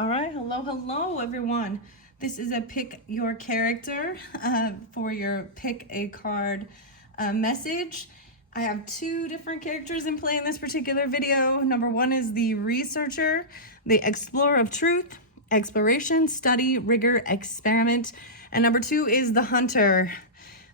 All right, hello, everyone. This is a pick your character for your pick a card message. I have two different characters in play in this particular video. Number one is the researcher, the explorer of truth, exploration, study, rigor, experiment. And number two is the hunter,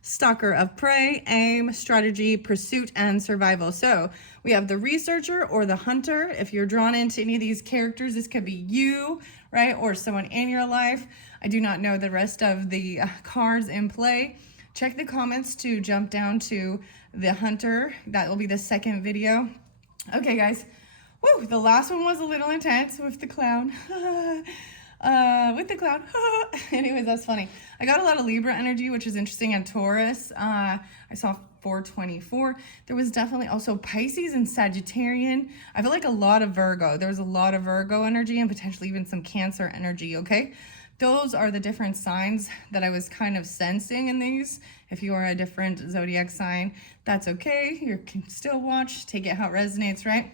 stalker of prey, aim, strategy, pursuit, and survival. So we have the researcher or the hunter. If you're drawn into any of these characters, this could be you, right? Or someone in your life. I do not know the rest of the cards in play. Check the comments to jump down to the hunter. That will be the second video. Okay, guys. Woo, the last one was a little intense with the clown. Anyways, that's funny. I got a lot of Libra energy, which is interesting, and Taurus. I saw 424. There was definitely also Pisces and Sagittarian. I feel like a lot of Virgo. There was a lot of Virgo energy and potentially even some Cancer energy, okay? Those are the different signs that I was kind of sensing in these. If you are a different zodiac sign, that's okay. You can still watch, take it how it resonates, right?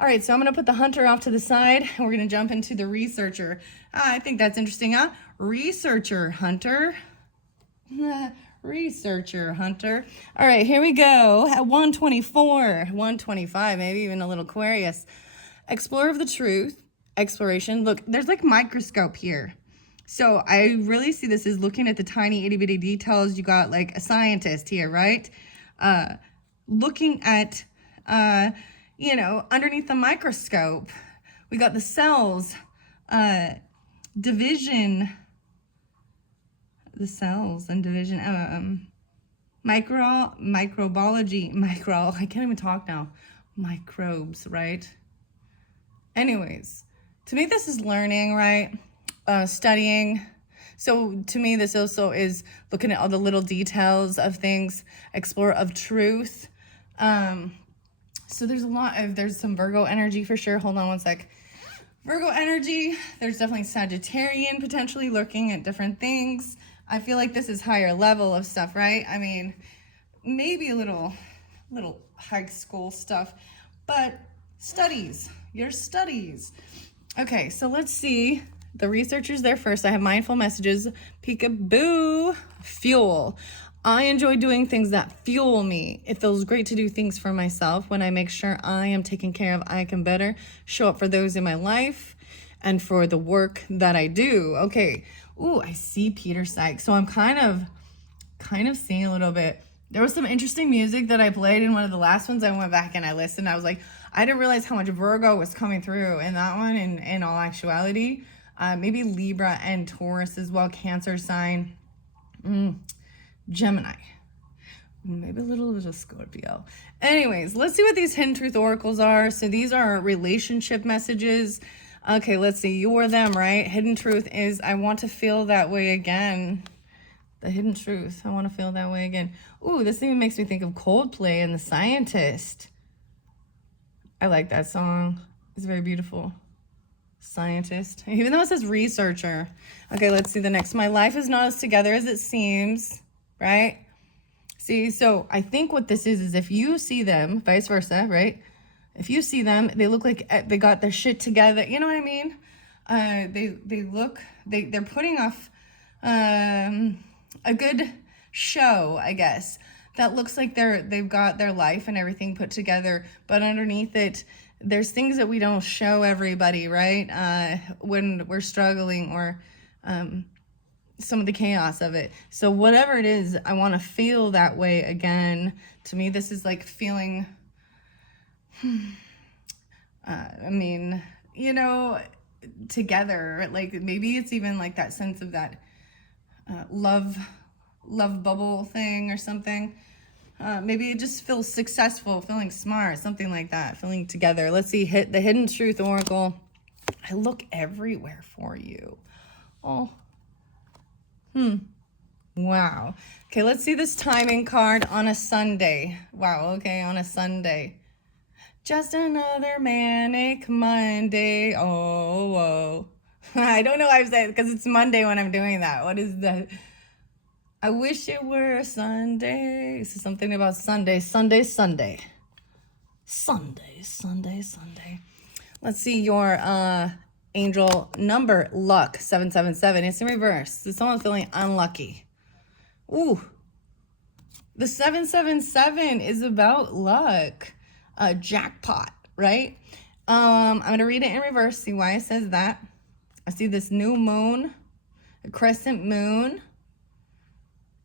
All right, so I'm gonna put the hunter off to the side and we're gonna jump into the researcher. I think that's interesting, huh? Researcher, hunter. Researcher, hunter. All right, here we go. At 124, 125, maybe even a little Aquarius. Explorer of the truth, exploration. Look, there's like microscope here. So I really see this as looking at the tiny itty bitty details. You got like a scientist here, right? Looking at, underneath the microscope, we got the cells, division, the cells and division, microbiology, I can't even talk now, microbes, right? Anyways, to me, this is learning, right? Studying. So to me, this also is looking at all the little details of things, explorer of truth. So there's some Virgo energy for sure. Hold on one sec. Virgo energy, there's definitely Sagittarian potentially looking at different things. I feel like this is higher level of stuff, right? I mean, maybe a little high school stuff, but your studies. Okay, so let's see. The researcher's there first. I have mindful messages. Peekaboo. Fuel. I enjoy doing things that fuel me. It feels great to do things for myself when I make sure I am taken care of. I can better show up for those in my life and for the work that I do. Okay. Ooh, I see Peter Sykes. So I'm kind of seeing a little bit. There was some interesting music that I played in one of the last ones. I went back and I listened. I was like, I didn't realize how much Virgo was coming through in that one in all actuality. Maybe Libra and Taurus as well, Cancer sign, Gemini, maybe a little bit of Scorpio. Anyways, let's see what these hidden truth oracles are. So these are relationship messages. Okay, let's see. You or them, right? Hidden truth is, I want to feel that way again. The hidden truth. I want to feel that way again. Ooh, this even makes me think of Coldplay and The Scientist. I like that song. It's very beautiful. Scientist, even though it says researcher. Okay, let's see the next. My life is not as together as it seems, right? See, so I think what this is if you see them, vice versa, right? If you see them, they look like they got their shit together. You know what I mean? They're putting off a good show, I guess. That looks like they've got their life and everything put together, but underneath it, there's things that we don't show everybody, right? When we're struggling or some of the chaos of it. So whatever it is, I want to feel that way again. To me, this is like feeling, together. Like maybe it's even like that sense of that love bubble thing or something. Maybe it just feels successful, feeling smart, something like that, feeling together. Let's see, the hidden truth oracle. I look everywhere for you. Oh. Wow. Okay, let's see this timing card on a Sunday. Wow, okay, on a Sunday. Just another manic Monday. Oh, whoa. I don't know why I'm saying it because it's Monday when I'm doing that. What is that? I wish it were a Sunday. This is something about Sunday. Let's see your angel number, luck, 777. It's in reverse. So someone's feeling unlucky. Ooh. The 777 is about luck. Jackpot, right? I'm going to read it in reverse, see why it says that. I see this new moon, a crescent moon,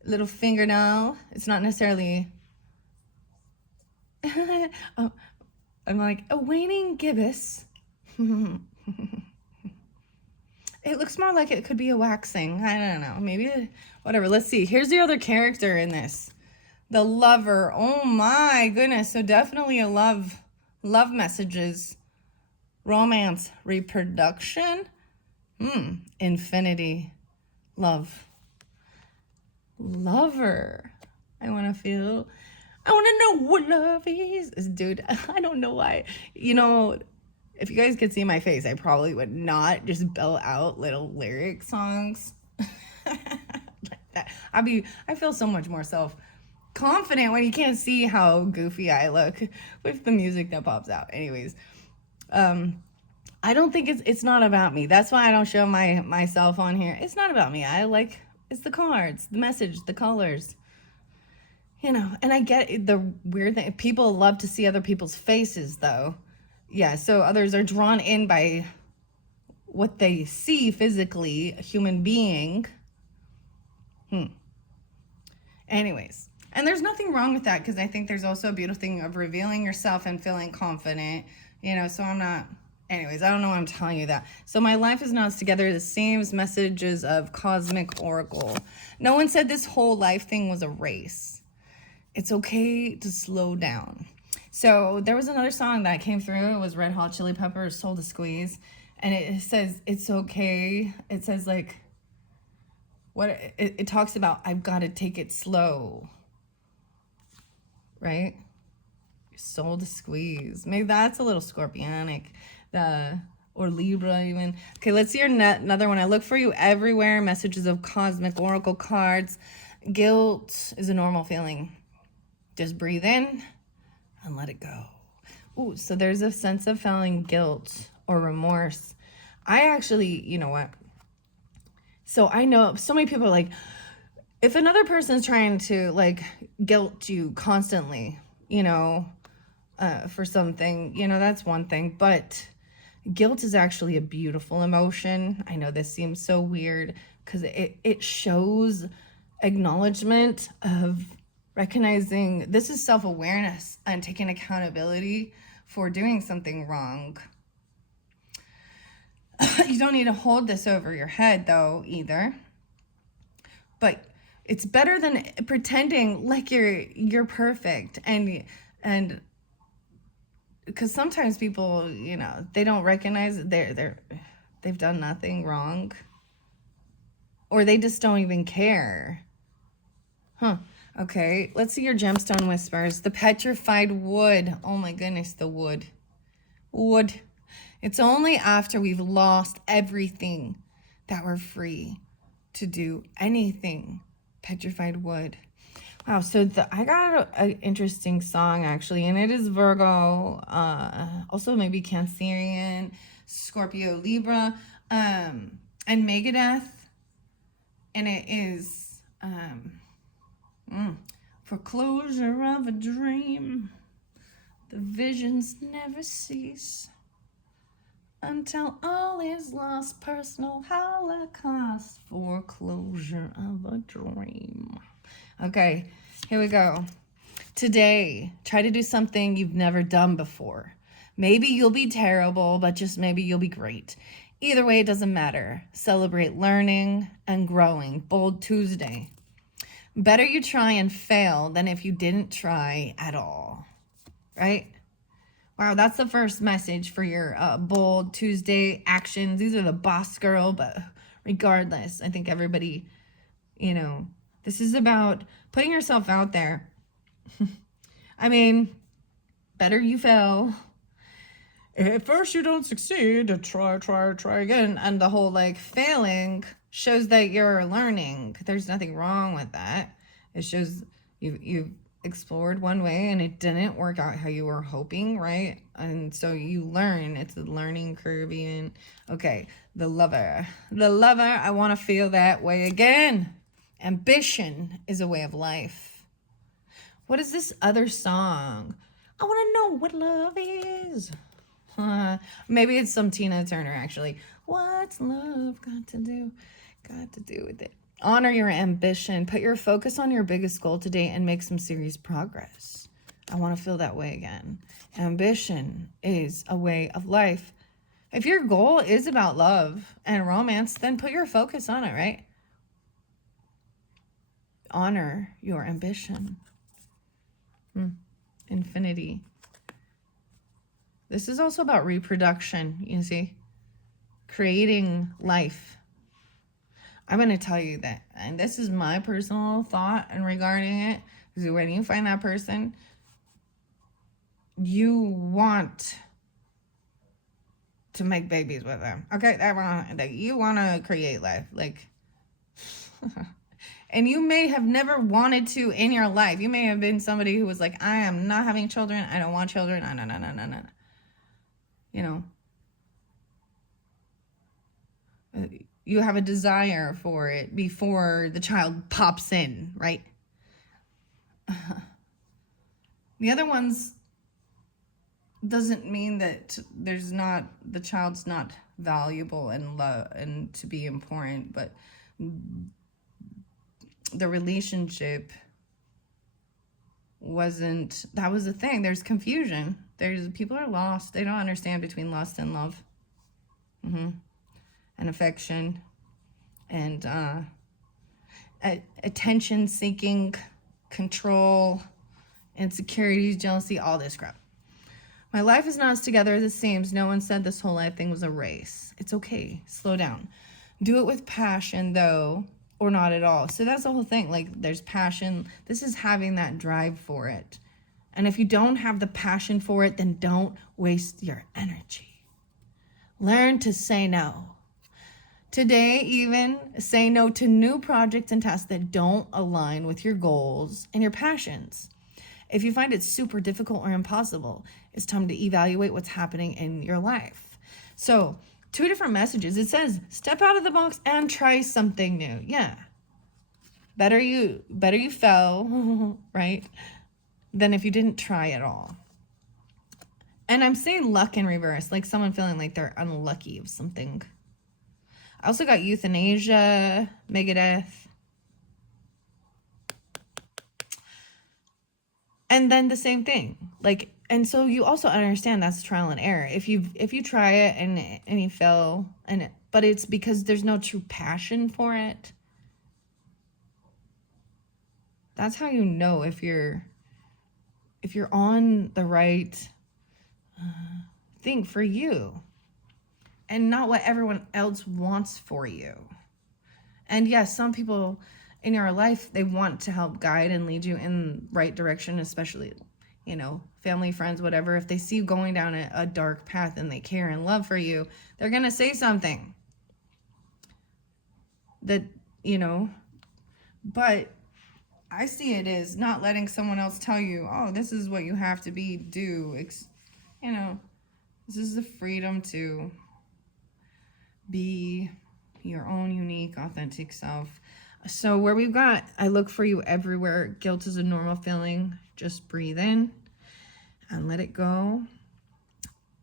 little fingernail. It's not necessarily... oh, I'm like, a waning gibbous. It looks more like it could be a waxing. I don't know. Maybe, whatever. Let's see. Here's the other character in this. The lover. Oh my goodness. So definitely a love messages. Romance. Reproduction. Infinity. Love. Lover. I want to know what love is. Dude, I don't know why. You know, if you guys could see my face, I probably would not just belt out little lyric songs like that. I feel so much more self-confident when you can't see how goofy I look with the music that pops out. Anyways, I don't think it's not about me. That's why I don't show myself on here. It's not about me. It's the cards, the message, the colors. You know, and I get it, the weird thing. People love to see other people's faces, though. Yeah, so others are drawn in by what they see physically, a human being. Anyways, and there's nothing wrong with that, because I think there's also a beautiful thing of revealing yourself and feeling confident. You know, so I'm not... Anyways, I don't know why I'm telling you that. So my life is not together. The same messages of Cosmic Oracle. No one said this whole life thing was a race. It's okay to slow down. So there was another song that came through. It was Red Hot Chili Peppers, Soul to Squeeze. And it says, it's okay. It says like, what it talks about, I've got to take it slow. Right? Soul to Squeeze. Maybe that's a little scorpionic. Or Libra even. Okay, let's see another one. I look for you everywhere. Messages of Cosmic Oracle cards. Guilt is a normal feeling. Just breathe in and let it go. Ooh, so there's a sense of feeling guilt or remorse. I actually, you know what? So I know so many people are like, if another person's trying to like guilt you constantly, you know, for something, you know, that's one thing. But guilt is actually a beautiful emotion. I know this seems so weird because it shows acknowledgement of recognizing this is self-awareness and taking accountability for doing something wrong. You don't need to hold this over your head though either. But it's better than pretending like you're perfect and because sometimes people, you know, they don't recognize they've done nothing wrong, or they just don't even care. Okay, let's see your gemstone whispers. The petrified wood. Oh my goodness, the wood. It's only after we've lost everything that we're free to do anything. Petrified wood. Wow, so I got an interesting song actually, and it is Virgo, also maybe Cancerian, Scorpio, Libra, and Megadeth, and it is for closure of a dream. The visions never cease until all is lost. Personal holocaust for closure of a dream. Okay, here we go. Today, try to do something you've never done before. Maybe you'll be terrible, but just maybe you'll be great. Either way, it doesn't matter. Celebrate learning and growing. Bold Tuesday. Better you try and fail than if you didn't try at all. Right? Wow, that's the first message for your Bold Tuesday actions. These are the boss girl, but regardless, I think everybody, you know, this is about putting yourself out there. I mean, better you fail. At first you don't succeed, try again. And the whole like failing shows that you're learning. There's nothing wrong with that. It shows you've explored one way and it didn't work out how you were hoping, right? And so you learn. It's a learning curve. And okay, the lover, I want to feel that way again. Ambition is a way of life. What is this other song? I want to know what love is. Maybe it's some Tina Turner, actually. What's love got to do with it? Honor your ambition. Put your focus on your biggest goal today and make some serious progress. I want to feel that way again. Ambition is a way of life. If your goal is about love and romance, then put your focus on it, right? Honor your ambition. Infinity. This is also about reproduction, you see? Creating life. I'm going to tell you that, and this is my personal thought and regarding it, because when you find that person, you want to make babies with them. Okay, that you want to create life, like, and you may have never wanted to in your life. You may have been somebody who was like, I am not having children. I don't want children. No. You know, you have a desire for it before the child pops in, right? The other ones doesn't mean that the child's not valuable and love and to be important, but the relationship that was the thing. There's confusion. People are lost. They don't understand between lust and love. And affection and attention seeking, control, insecurities, jealousy, all this crap. My life is not as together as it seems. No one said this whole life thing was a race. It's okay. Slow down. Do it with passion, though, or not at all. So that's the whole thing. Like, there's passion. This is having that drive for it. And if you don't have the passion for it, then don't waste your energy. Learn to say no. Today, even say no to new projects and tasks that don't align with your goals and your passions. If you find it super difficult or impossible, it's time to evaluate what's happening in your life. So, 2 different messages. It says, step out of the box and try something new. Yeah. Better you fell, right? Than if you didn't try at all. And I'm saying luck in reverse, like someone feeling like they're unlucky of something. I also got euthanasia, Megadeth. And then the same thing. Like, and so you also understand that's trial and error. If you try it and you fail, but it's because there's no true passion for it. That's how you know if you're on the right thing for you. And not what everyone else wants for you. And yes, some people in your life, they want to help guide and lead you in the right direction, especially, you know, family, friends, whatever. If they see you going down a dark path and they care and love for you, they're going to say something that, you know, but I see it as not letting someone else tell you, oh, this is what you have to do. You know, this is the freedom to be your own unique, authentic self. So where we've got, I look for you everywhere. Guilt is a normal feeling. Just breathe in and let it go.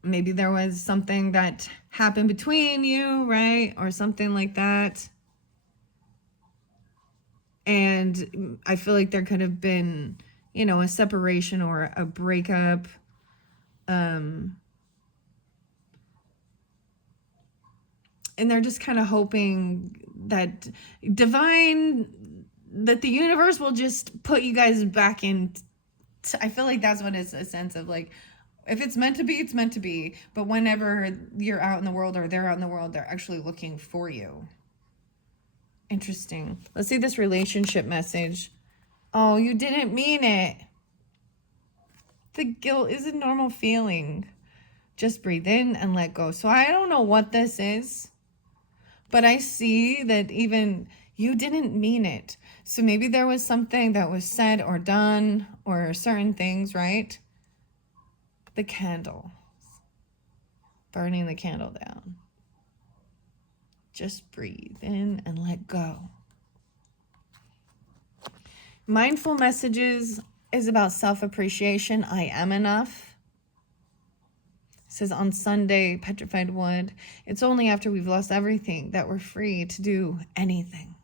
Maybe there was something that happened between you, right? Or something like that. And I feel like there could have been, you know, a separation or a breakup. And they're just kind of hoping that the universe will just put you guys back in. I feel like that's what it's a sense of, like, if it's meant to be, it's meant to be. But whenever you're out in the world or they're out in the world, they're actually looking for you. Interesting. Let's see this relationship message. Oh, you didn't mean it. The guilt is a normal feeling. Just breathe in and let go. So I don't know what this is. But I see that even You didn't mean it. So maybe there was something that was said or done or certain things, right? The candle. Burning the candle down. Just breathe in and let go. Mindful messages is about self-appreciation. I am enough. It says on Sunday, petrified wood. It's only after we've lost everything that we're free to do anything.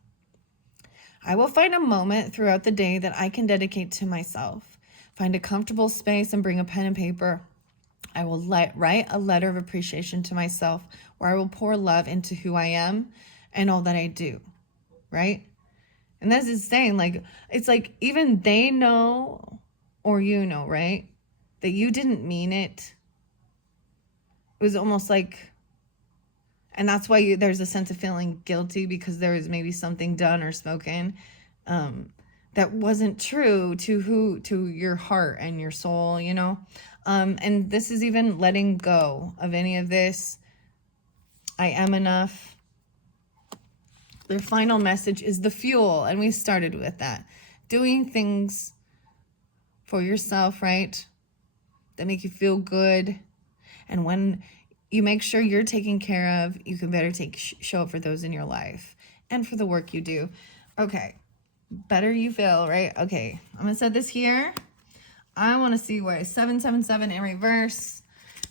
I will find a moment throughout the day that I can dedicate to myself. Find a comfortable space and bring a pen and paper. I will write a letter of appreciation to myself where I will pour love into who I am and all that I do, right? And this is saying, like, it's like even they know, or you know, right, that you didn't mean it. It was almost like, and that's why there's a sense of feeling guilty because there was maybe something done or spoken that wasn't true to your heart and your soul, you know. And this is even letting go of any of this. I am enough. Their final message is the fuel, and we started with that. Doing things for yourself, right, that make you feel good. And when you make sure you're taken care of, you can better show up for those in your life and for the work you do. Okay, better you feel, right? Okay, I'm going to set this here. I want to see why 777 in reverse.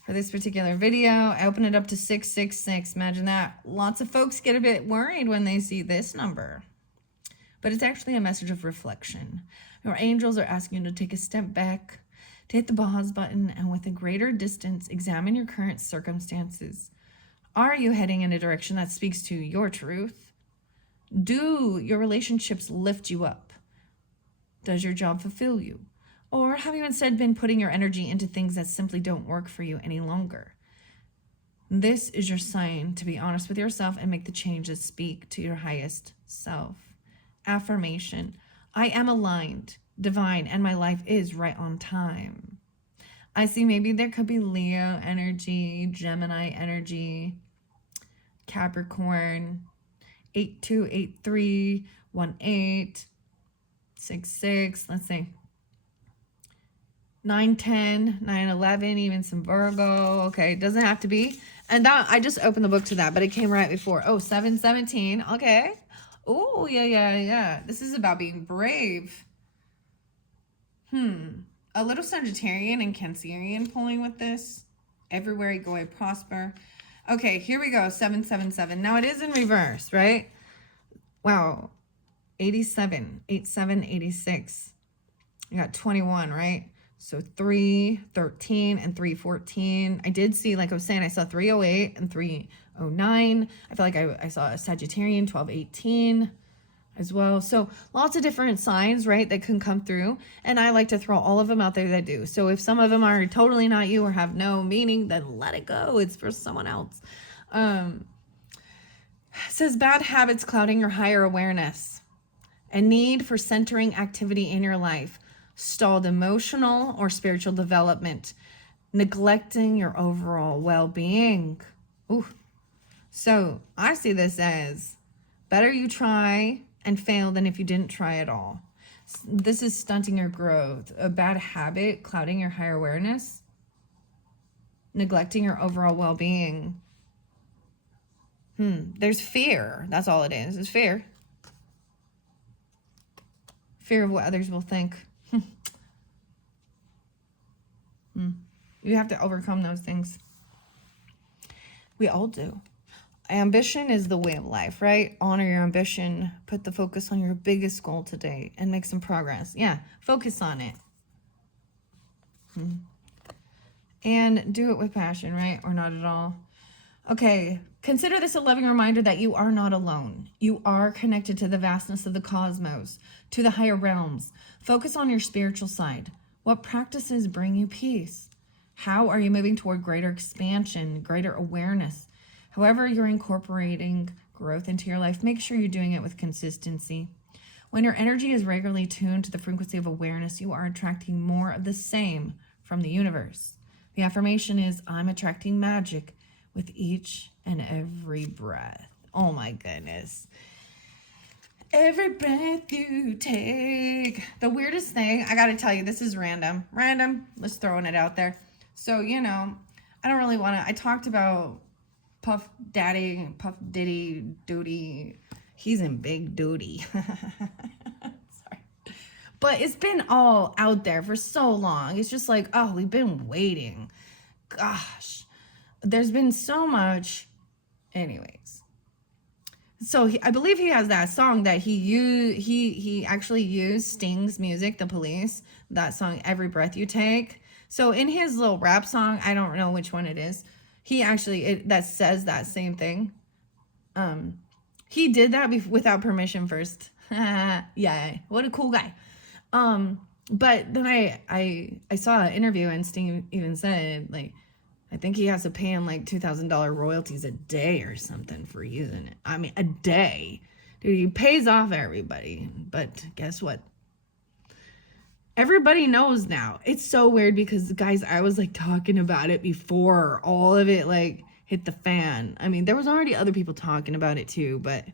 For this particular video, I open it up to 666. Imagine that. Lots of folks get a bit worried when they see this number. But it's actually a message of reflection. Your angels are asking you to take a step back, to hit the pause button, and with a greater distance, examine your current circumstances. Are you heading in a direction that speaks to your truth? Do your relationships lift you up? Does your job fulfill you? Or have you instead been putting your energy into things that simply don't work for you any longer? This is your sign to be honest with yourself and make the changes speak to your highest self. Affirmation. I am aligned, divine, and my life is right on time. I see maybe there could be Leo energy, Gemini energy, Capricorn, 8283, 18, 66, let's see. 910, 911, even some Virgo. Okay, it doesn't have to be. And that I just opened the book to that, but it came right before. Oh, 717. Okay. Oh, yeah. This is about being brave. A little Sagittarian and Cancerian pulling with this. Everywhere you go, I prosper. Okay, here we go. 777. Now it is in reverse, right? Wow. 87, 87, 86. You got 21, right? So 313 and 314. I did see, like I was saying, I saw 308 and 309. I feel like I saw a Sagittarian 1218 as well. So lots of different signs, right, that can come through. And I like to throw all of them out there that do. So if some of them are totally not you or have no meaning, then let it go. It's for someone else. It says bad habits clouding your higher awareness. A need for centering activity in your life. Stalled emotional or spiritual development, neglecting your overall well-being. Ooh. So I see this as better you try and fail than if you didn't try at all. This is stunting your growth. A bad habit, clouding your higher awareness, neglecting your overall well-being. There's fear. That's all it is. It's fear. Fear of what others will think. You have to overcome those things. We all do. Ambition is the way of life, right? Honor your ambition. Put the focus on your biggest goal today and make some progress. Yeah, focus on it. And do it with passion, right? Or not at all. Okay, consider this a loving reminder that you are not alone. You are connected to the vastness of the cosmos, to the higher realms. Focus on your spiritual side. What practices bring you peace? How are you moving toward greater expansion, greater awareness? However you're incorporating growth into your life, make sure you're doing it with consistency. When your energy is regularly tuned to the frequency of awareness, you are attracting more of the same from the universe. The affirmation is, I'm attracting magic with each and every breath. Oh my goodness. Every breath you take. The weirdest thing, I gotta tell you, this is random. Random, just throwing it out there. So, I don't really want to. I talked about Puff Daddy, Puff Diddy, Duty. He's in big duty. Sorry. But it's been all out there for so long. It's just like, oh, we've been waiting. Gosh. There's been so much. Anyways. So I believe he has that song that he actually used Sting's music, The Police, that song Every Breath You Take. So in his little rap song, I don't know which one it is, he actually that says that same thing. He did that without permission first. Yeah, what a cool guy. But then I saw an interview and Sting even said, like, I think he has to pay him like $2,000 royalties a day or something for using it. I mean, a day. Dude, he pays off everybody. But guess what? Everybody knows now. It's so weird because, guys, I was like talking about it before all of it like hit the fan. I mean, there was already other people talking about it too, but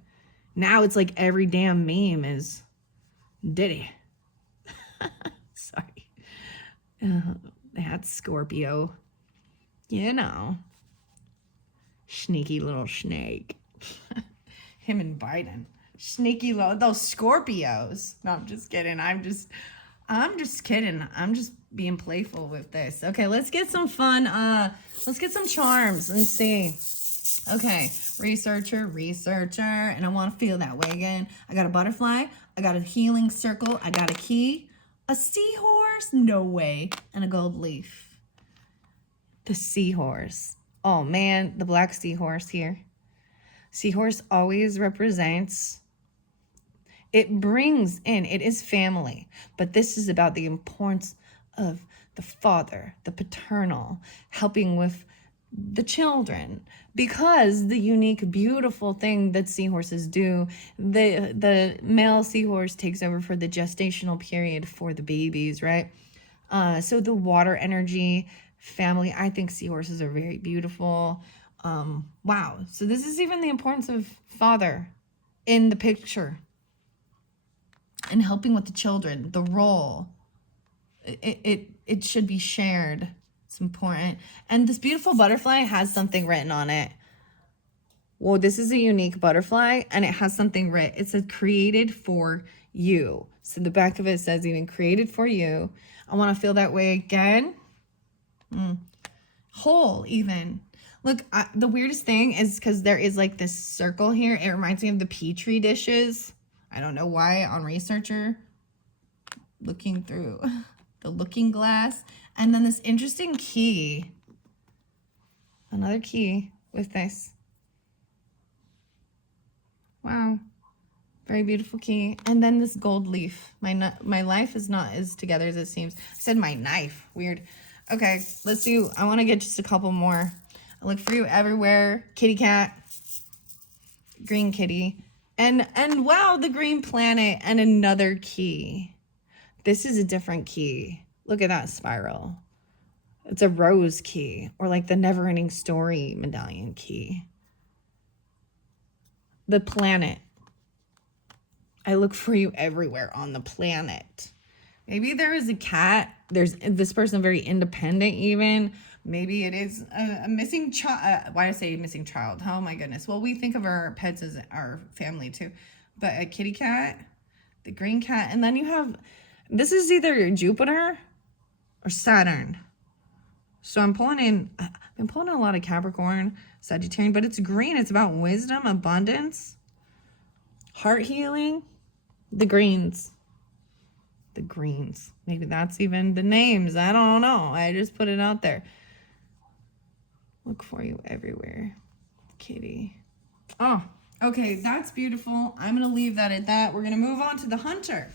now it's like every damn meme is Diddy. Sorry. That's Scorpio. Sneaky little snake. Him and Biden. Sneaky little, those Scorpios. No, I'm just kidding. I'm just kidding. I'm just being playful with this. Okay, let's get some fun. Let's get some charms and see. Okay, researcher, and I want to feel that way again. I got a butterfly. I got a healing circle. I got a key. A seahorse? No way. And a gold leaf. The seahorse. Oh man, the black seahorse here. Seahorse always represents, it brings in, it is family, but this is about the importance of the father, the paternal, helping with the children, because the unique, beautiful thing that seahorses do, the male seahorse takes over for the gestational period for the babies, right? So the water energy, family, I think seahorses are very beautiful. Wow. So this is even the importance of father in the picture and helping with the children, the role. It should be shared. It's important. And this beautiful butterfly has something written on it. Well, this is a unique butterfly and it has something written. It says created for you. So the back of it says even created for you. I want to feel that way again. Whole even. Look, the weirdest thing is because there is like this circle here. It reminds me of the Petri dishes. I don't know why on researcher. Looking through the looking glass. And then this interesting key. Another key with this. Wow. Very beautiful key. And then this gold leaf. My life is not as together as it seems. I said my knife. Weird. Okay, let's do, I want to get just a couple more. I look for you everywhere. Kitty cat. Green kitty. And wow, the green planet and another key. This is a different key. Look at that spiral. It's a rose key, or like the never-ending story medallion key. The planet. I look for you everywhere on the planet. Maybe there is a cat. There's this person very independent even. Maybe it is a missing child. Why do I say missing child? Oh my goodness. Well, we think of our pets as our family too. But a kitty cat, the green cat, and then you have, this is either Jupiter or Saturn. So I've been pulling in a lot of Capricorn, Sagittarian, but it's green. It's about wisdom, abundance, heart healing, the greens. The greens. Maybe that's even the names. I don't know. I just put it out there. Look for you everywhere. Kitty. Oh, okay. That's beautiful. I'm going to leave that at that. We're going to move on to the hunter.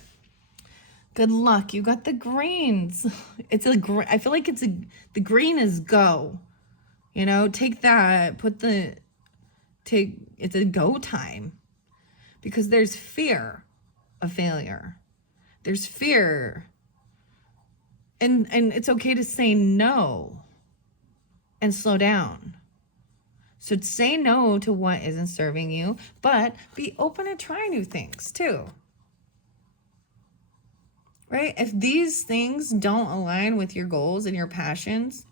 Good luck. You got the greens. It's a I feel like the green is go. Take that, it's a go time. Because there's fear of failure. There's fear. And it's okay to say no and slow down. So say no to what isn't serving you, but be open to try new things too. Right? If these things don't align with your goals and your passions,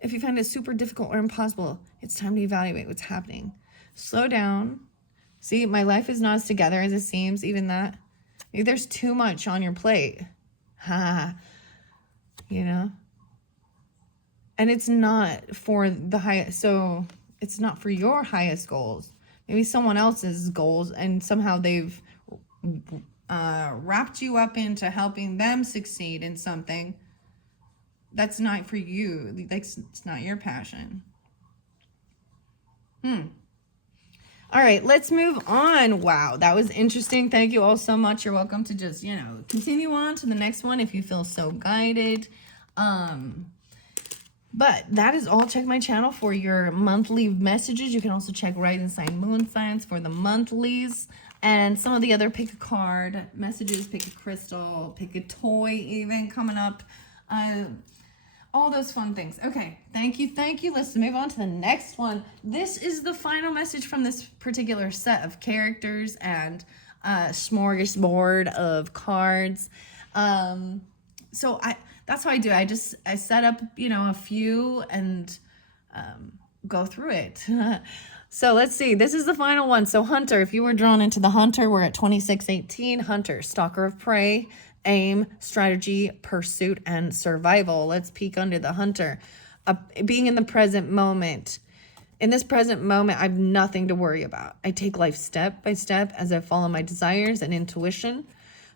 if you find it super difficult or impossible, it's time to evaluate what's happening. Slow down. See, my life is not as together as it seems, even that. Maybe there's too much on your plate. Ha, you know? And it's not for the highest, so it's not for your highest goals. Maybe someone else's goals, and somehow they've wrapped you up into helping them succeed in something that's not for you. It's not your passion. All right, let's move on. Wow, that was interesting. Thank you all so much. You're welcome to just, continue on to the next one if you feel so guided. But that is all. Check my channel for your monthly messages. You can also check rising sign, moon signs for the monthlies. And some of the other pick a card messages, pick a crystal, pick a toy even coming up. All those fun things. Okay, thank you. Let's move on to the next one. This is the final message from this particular set of characters and smorgasbord of cards. So that's how I do it. I set up, a few and go through it. So let's see. This is the final one. So Hunter, if you were drawn into the Hunter, we're at 2618. Hunter, stalker of prey, aim, strategy, pursuit, and survival. Let's peek under the Hunter. Being in the present moment. In this present moment, I have nothing to worry about. I take life step by step as I follow my desires and intuition,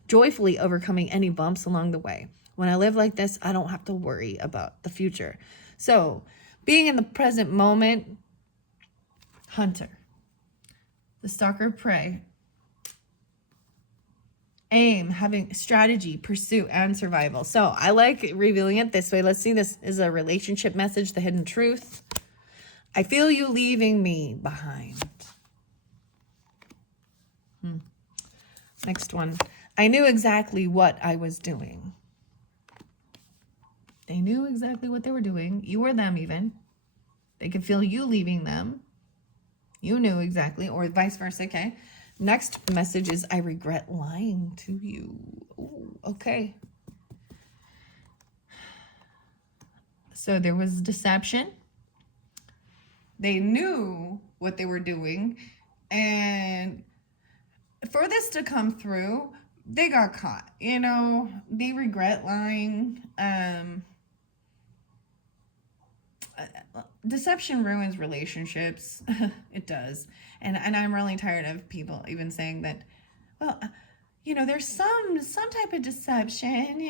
joyfully overcoming any bumps along the way. When I live like this, I don't have to worry about the future. So, being in the present moment, Hunter, the stalker of prey, aim, having strategy, pursuit, and survival. So I like revealing it this way. Let's see, this is a relationship message, the hidden truth. I feel you leaving me behind. Next one. I knew exactly what I was doing. They knew exactly what they were doing. You or them even. They could feel you leaving them. You knew exactly, or vice versa, okay? Next message is, I regret lying to you. Ooh, okay. So there was deception. They knew what they were doing. And for this to come through, they got caught. They regret lying. Deception ruins relationships. It does. And I'm really tired of people even saying that, well, there's some type of deception,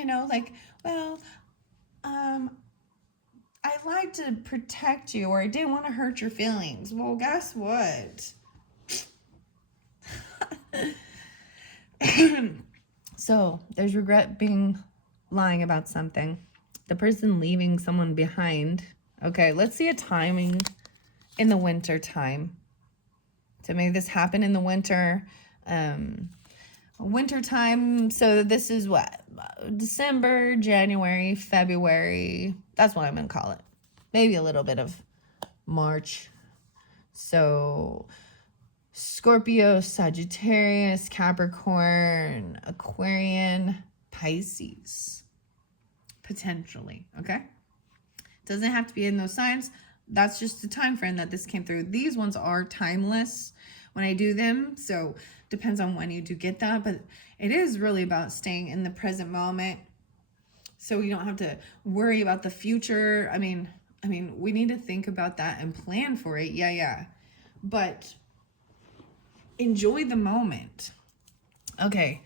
I like to protect you, or I didn't want to hurt your feelings. Well, guess what? So there's regret lying about something. The person leaving someone behind. Okay, let's see a timing in the winter time. So maybe this happened in the winter. Winter time. So this is what? December, January, February. That's what I'm going to call it. Maybe a little bit of March. So Scorpio, Sagittarius, Capricorn, Aquarian, Pisces. Potentially, okay? Doesn't have to be in those signs. That's just the time frame that this came through. These ones are timeless when I do them, so depends on when you do get that, but it is really about staying in the present moment so you don't have to worry about the future. I mean, we need to think about that and plan for it. Yeah. But enjoy the moment. Okay.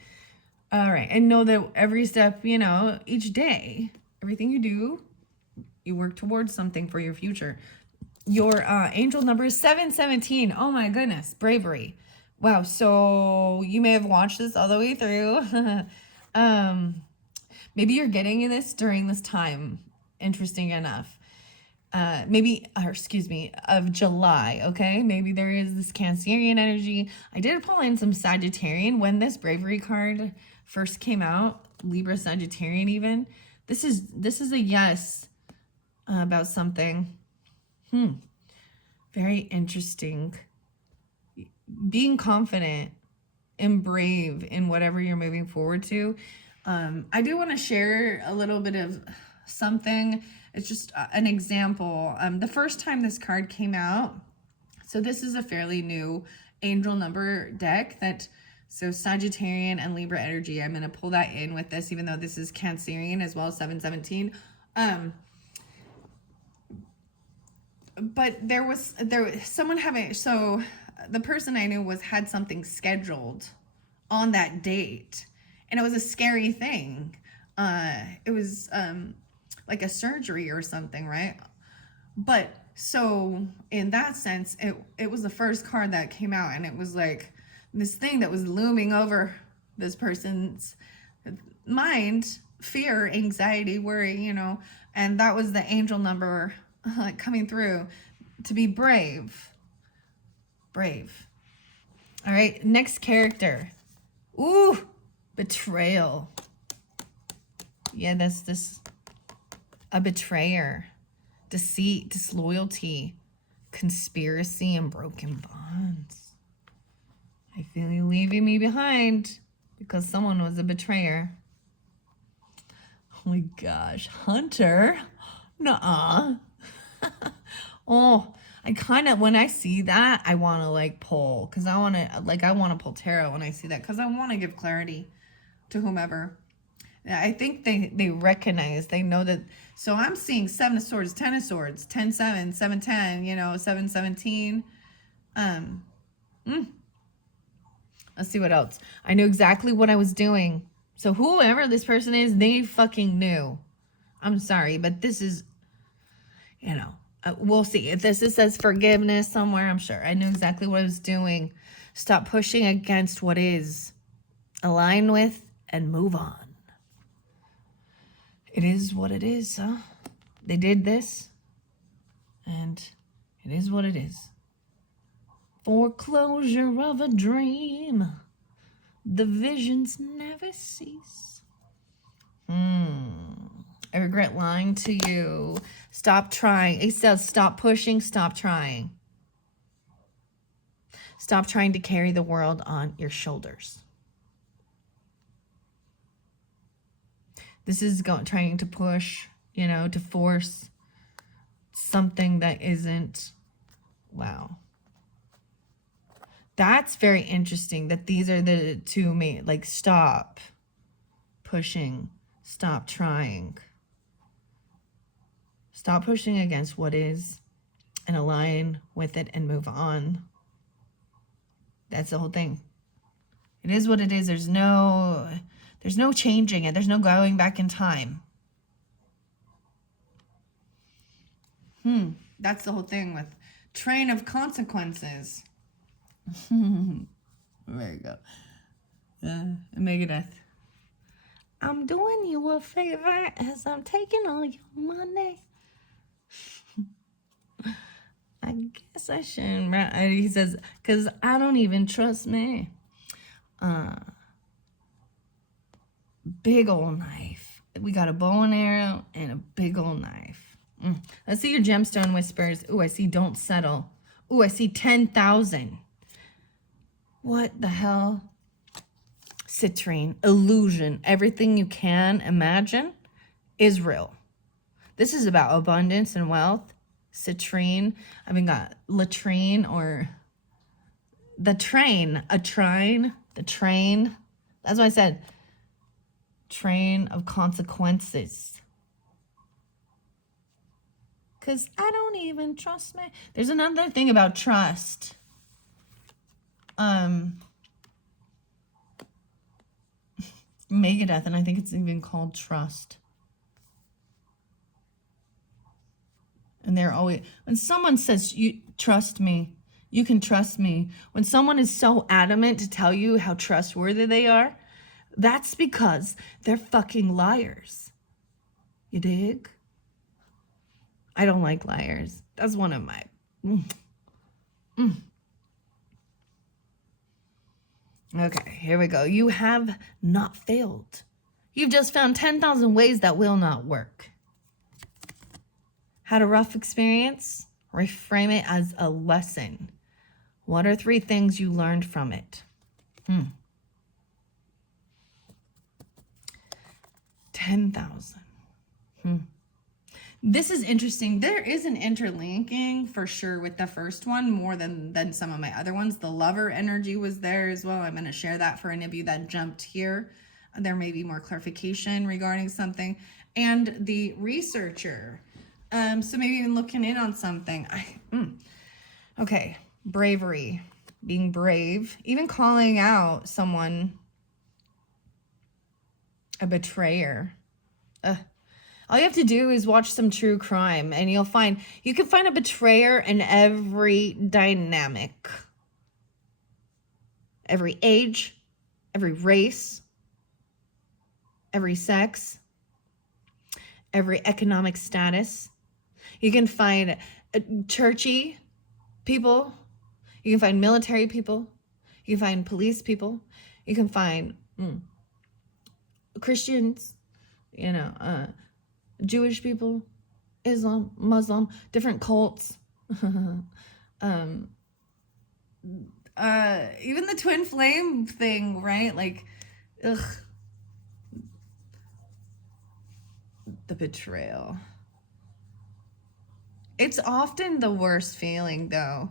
All right. And know that every step, each day, everything you do, you work towards something for your future. Your angel number is 717. Oh my goodness. Bravery. Wow. So you may have watched this all the way through. Maybe you're getting this during this time. Interesting enough. Of July, okay? Maybe there is this Cancerian energy. I did pull in some Sagittarian when this bravery card first came out, Libra Sagittarian even. This is a yes about something. Very interesting. Being confident and brave in whatever you're moving forward to. I do want to share a little bit of something. It's just an example. The first time this card came out, so this is a fairly new angel number deck so Sagittarian and Libra energy. I'm going to pull that in with this, even though this is Cancerian as well as 717. But there was someone having, so the person I knew had something scheduled on that date, and it was a scary thing. It was like a surgery or something, right? But so in that sense, it was the first card that came out, and it was like this thing that was looming over this person's mind, fear, anxiety, worry, and that was the angel number coming through, to be brave. All right, next character. Ooh, betrayal. Yeah, that's this, a betrayer, deceit, disloyalty, conspiracy, and broken bonds. I feel you leaving me behind because someone was a betrayer. Oh my gosh, Hunter. Nuh-uh. Oh, I kind of, when I see that, I want to like pull, because I want to pull tarot when I see that, because I want to give clarity to whomever. I think they recognize, they know that. So I'm seeing 7 of Swords, 10 of Swords, 10-7, 7-10, 7-17. Let's see what else. I knew exactly what I was doing. So whoever this person is, they fucking knew. I'm sorry, but this is, we'll see. If this says forgiveness somewhere, I'm sure. I knew exactly what I was doing. Stop pushing against what is. Align with and move on. It is what it is, huh? They did this, and it is what it is. Foreclosure of a dream. The visions never cease. I regret lying to you. Stop trying. It says stop pushing, stop trying. Stop trying to carry the world on your shoulders. This is trying to push, to force something that isn't. Wow. That's very interesting that these are the two main, like stop pushing, stop trying. Stop pushing against what is and align with it and move on. That's the whole thing. It is what it is. There's no changing it. There's no going back in time. That's the whole thing with train of consequences. There you go. Megadeth. I'm doing you a favor as I'm taking all your money. I guess I shouldn't. He says, because I don't even trust me. Big old knife. We got a bow and arrow and a big old knife. Let's see your gemstone whispers. Ooh, I see don't settle. Ooh, I see 10,000. What the hell? Citrine, illusion, everything you can imagine is real. This is about abundance and wealth. Citrine, I mean, got latrine or the train, a trine, the train. That's what I said. Train of consequences. Because I don't even trust me. There's another thing about trust. Megadeth, and I think it's even called trust. And they're always, when someone says, you trust me, you can trust me. When someone is so adamant to tell you how trustworthy they are, that's because they're fucking liars. You dig? I don't like liars. That's one of my... Okay, here we go. You have not failed. You've just found 10,000 ways that will not work. Had a rough experience? Reframe it as a lesson. What are 3 things you learned from it? 10,000. This is interesting. There is an interlinking for sure with the first one more than some of my other ones. The lover energy was there as well. I'm going to share that for any of you that jumped here. There may be more clarification regarding something. And the researcher. So maybe even looking in on something. Okay, bravery, being brave, even calling out someone a betrayer. All you have to do is watch some true crime and you can find a betrayer in every dynamic. Every age, every race, every sex, every economic status. You can find churchy people. You can find military people. You can find police people. You can find Christians, Jewish people, Islam, Muslim, different cults. Even the twin flame thing, right? Like, the betrayal. It's often the worst feeling, though.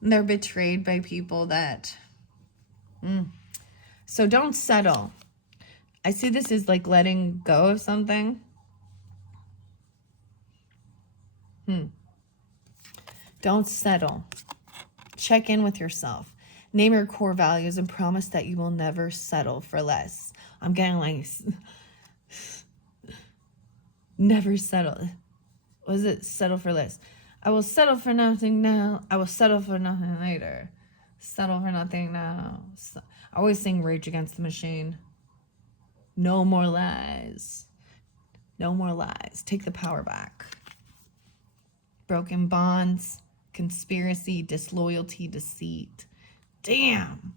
They're betrayed by people that... So don't settle. I see this as like letting go of something. Don't settle. Check in with yourself. Name your core values and promise that you will never settle for less. I'm getting like... Never settle. Was it settle for less? I will settle for nothing now. I will settle for nothing later. Settle for nothing now. I always sing Rage Against the Machine. No more lies. No more lies. Take the power back. Broken bonds, conspiracy, disloyalty, deceit. Damn.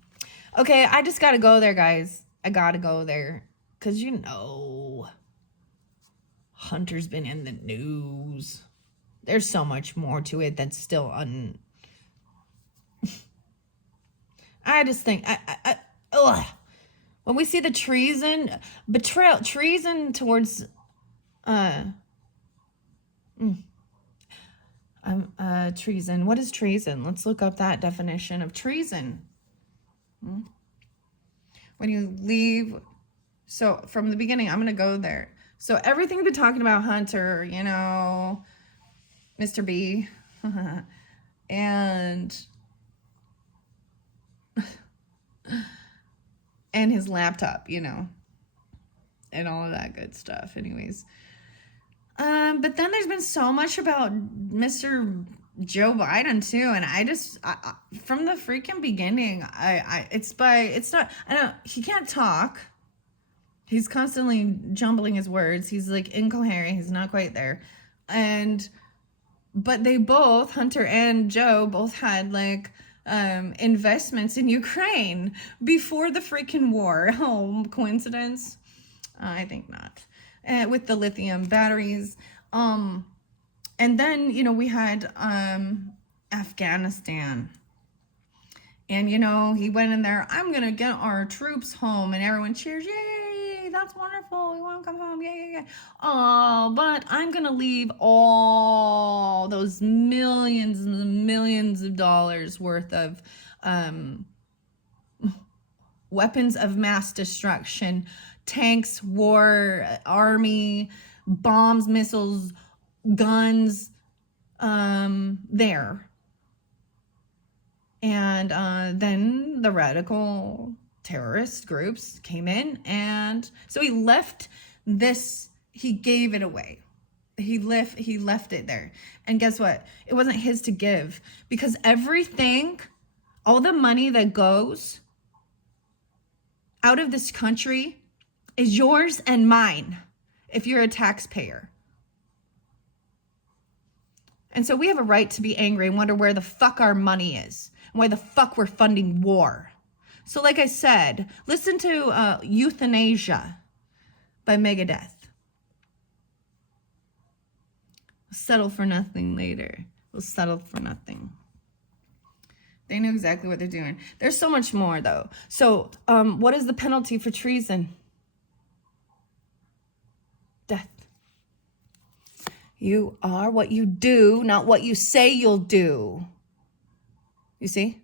Okay, I just gotta go there, guys. I gotta go there. Because Hunter's been in the news. There's so much more to it that's still I just think, when we see the treason, betrayal, treason towards, treason. What is treason? Let's look up that definition of treason. When you leave, so from the beginning, I'm going to go there. So everything we've been talking about Hunter, Mr. B, and his laptop, and all of that good stuff. Anyways, but then there's been so much about Mr. Joe Biden too, and I from the freaking beginning, he can't talk. He's constantly jumbling his words. He's like incoherent. He's not quite there. But they both, Hunter and Joe, both had like investments in Ukraine before the freaking war. Oh, coincidence? I think not. With the lithium batteries. And then, we had Afghanistan. And, he went in there, I'm going to get our troops home. And everyone cheers, yay, that's wonderful. We want to come home, yay. Oh, but I'm going to leave all those millions and millions of dollars worth of weapons of mass destruction, tanks, war, army, bombs, missiles, guns, there. And then the radical terrorist groups came in, and so he left this, he gave it away. He left it there. And guess what? It wasn't his to give, because everything, all the money that goes out of this country is yours and mine if you're a taxpayer. And so we have a right to be angry and wonder where the fuck our money is and why the fuck we're funding war. So like I said, listen to Euthanasia by Megadeth. Settle for nothing later. will settle for nothing. They knew exactly what they're doing. There's so much more, though. So, what is the penalty for treason? Death. You are what you do, not what you say you'll do. You see?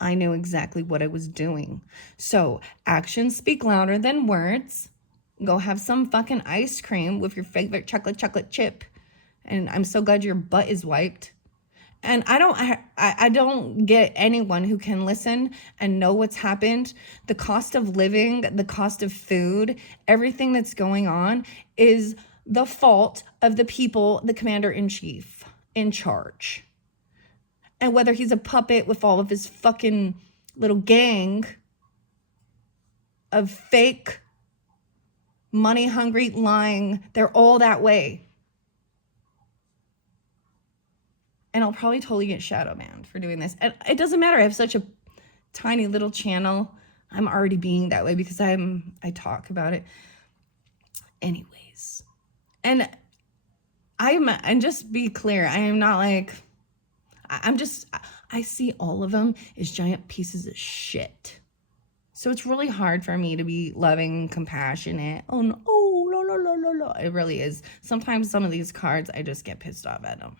I knew exactly what I was doing. So, actions speak louder than words. Go have some fucking ice cream with your favorite chocolate chip. And I'm so glad your butt is wiped. And I don't get anyone who can listen and know what's happened. The cost of living, the cost of food, everything that's going on is the fault of the people, the commander-in-chief in charge. And whether he's a puppet with all of his fucking little gang of fake, money-hungry, lying, they're all that way. And I'll probably totally get shadow banned for doing this. And it doesn't matter. I have such a tiny little channel. I'm already being that way because I talk about it. Anyways. And just be clear, I am not like, I see all of them as giant pieces of shit. So it's really hard for me to be loving, compassionate. Oh, no, oh, la, la, la, la, la. It really is. Sometimes some of these cards, I just get pissed off at them.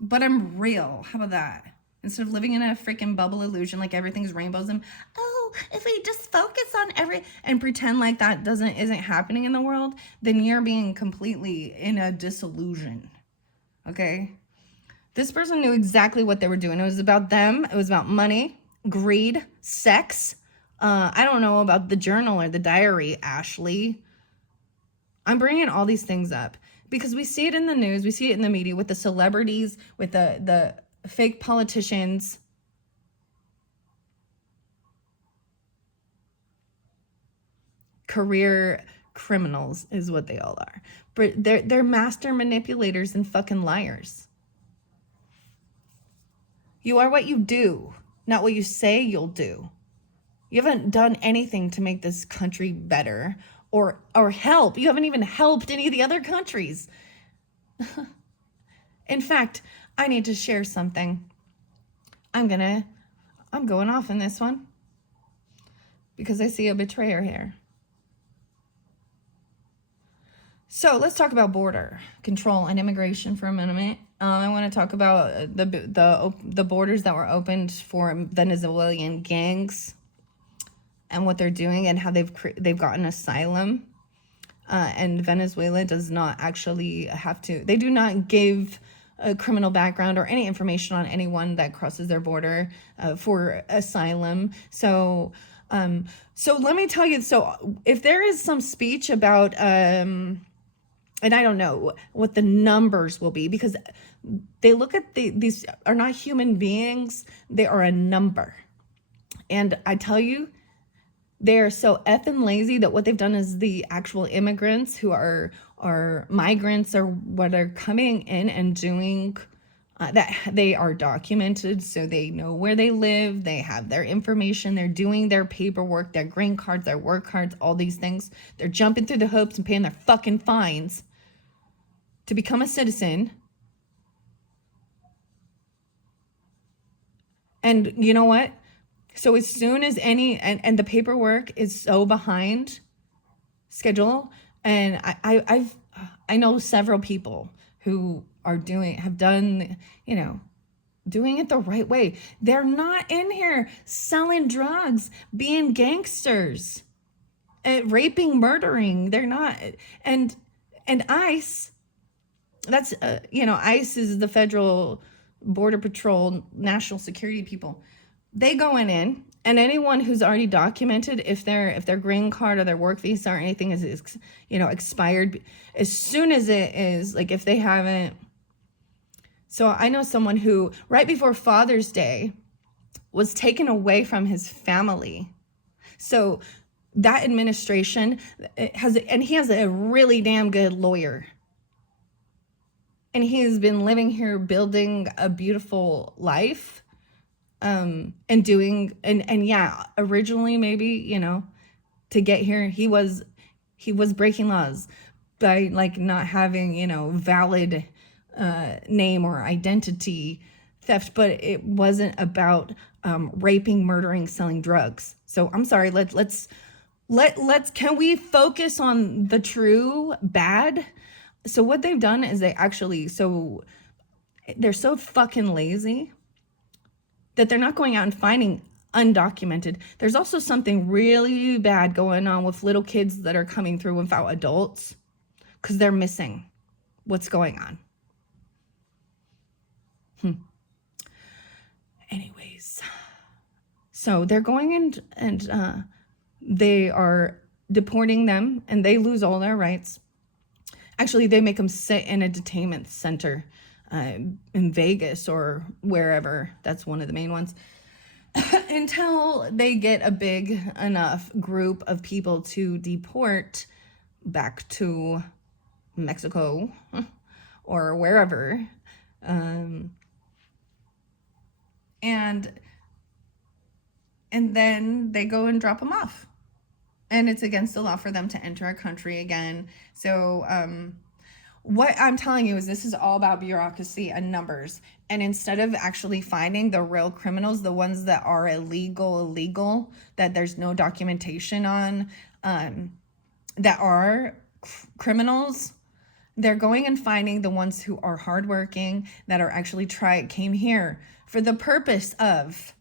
But I'm real. How about that? Instead of living in a freaking bubble illusion like everything's rainbows and, oh, if we just focus on and pretend like that isn't happening in the world, then you're being completely in a disillusion. Okay? This person knew exactly what they were doing. It was about them. It was about money, greed, sex. I don't know about the journal or the diary, Ashley. I'm bringing all these things up because we see it in the news. We see it in the media with the celebrities, with the fake politicians. Career criminals is what they all are. But they're master manipulators and fucking liars. You are what you do, not what you say you'll do. You haven't done anything to make this country better or help. You haven't even helped any of the other countries. In fact, I need to share something. I'm going off in this one because I see a betrayer here. So let's talk about border control and immigration for a minute. I want to talk about the borders that were opened for Venezuelan gangs and what they're doing and how they've gotten asylum. And Venezuela does not actually have to. They do not give a criminal background or any information on anyone that crosses their border for asylum. So let me tell you. So if there is some speech about and I don't know what the numbers will be because they look at these are not human beings. They are a number. And I tell you, they're so effing lazy that what they've done is the actual immigrants who are migrants or what are coming in and doing that they are documented so they know where they live. They have their information. They're doing their paperwork, their green cards, their work cards, all these things. They're jumping through the hoops and paying their fucking fines to become a citizen. And you know what? So as soon as and the paperwork is so behind schedule, and I know several people who have done, doing it the right way. They're not in here selling drugs, being gangsters, raping, murdering. They're not. And ICE, that's, ICE is the Federal Border Patrol, national security people. They go in, and anyone who's already documented, if their green card or their work visa or anything is expired, as soon as it is, like if they haven't. So I know someone who right before Father's Day was taken away from his family. So that administration he has a really damn good lawyer. And he's been living here, building a beautiful life, and doing, and yeah, originally maybe, to get here, he was breaking laws. by like not having, valid name or identity theft, but it wasn't about raping, murdering, selling drugs. So I'm sorry, let's can we focus on the true bad? So what they've done is they're so fucking lazy that they're not going out and finding undocumented. There's also something really bad going on with little kids that are coming through without adults because they're missing what's going on. Anyways, so they're going in and they are deporting them and they lose all their rights. Actually, they make them sit in a detainment center in Vegas or wherever. That's one of the main ones. Until they get a big enough group of people to deport back to Mexico or wherever. And then they go and drop them off. And it's against the law for them to enter a country again. So what I'm telling you is this is all about bureaucracy and numbers. And instead of actually finding the real criminals, the ones that are illegal, that there's no documentation on, that are criminals, they're going and finding the ones who are hardworking, that are actually came here for the purpose of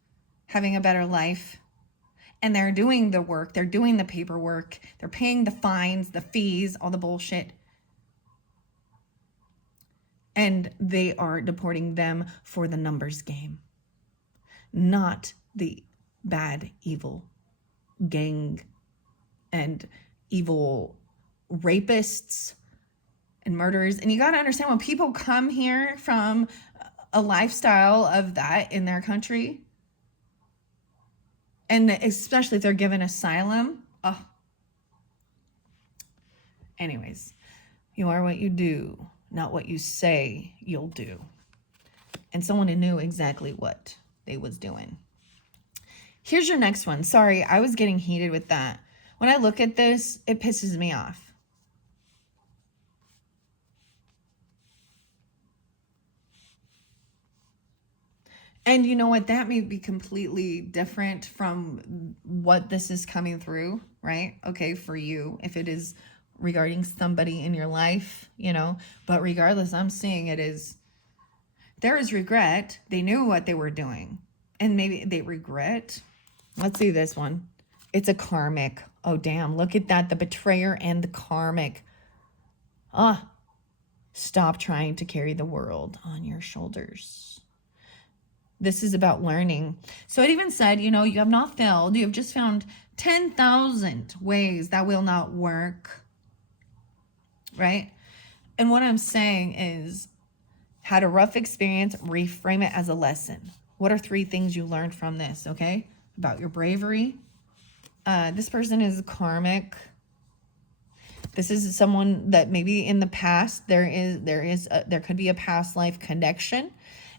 having a better life. And they're doing the work, they're doing the paperwork, they're paying the fines, the fees, all the bullshit. And they are deporting them for the numbers game, not the bad, evil gang and evil rapists and murderers. And you got to understand, when people come here from a lifestyle of that in their country, and especially if they're given asylum, anyways, you are what you do, not what you say you'll do. And someone who knew exactly what they was doing. Here's your next one. Sorry, I was getting heated with that. When I look at this, it pisses me off. And you know what? That may be completely different from what this is coming through, right? Okay, for you, if it is regarding somebody in your life, but regardless, I'm seeing it as there is regret. They knew what they were doing and maybe they regret. Let's see this one. It's a karmic. Oh, damn. Look at that. The betrayer and the karmic. Stop trying to carry the world on your shoulders. This is about learning. So it even said, you have not failed. You have just found 10,000 ways that will not work. Right? And what I'm saying is, had a rough experience, reframe it as a lesson. What are 3 things you learned from this, okay? About your bravery. This person is karmic. This is someone that maybe in the past there could be a past life connection.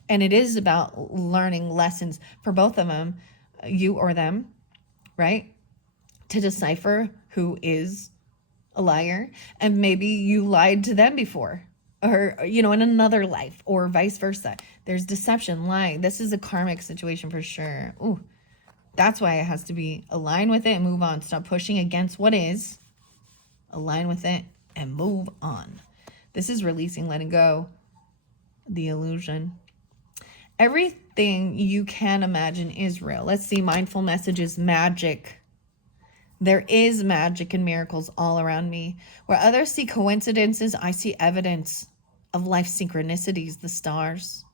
And it is about learning lessons for both of them, you or them, right? To decipher who is a liar. And maybe you lied to them before, or, in another life, or vice versa. There's deception, lying. This is a karmic situation for sure. Ooh, that's why it has to be align with it and move on. Stop pushing against what is. Align with it and move on. This is releasing, letting go. The illusion. Everything you can imagine is real. Let's see, mindful messages, magic. There is magic and miracles all around me. Where others see coincidences, I see evidence of life synchronicities, the stars.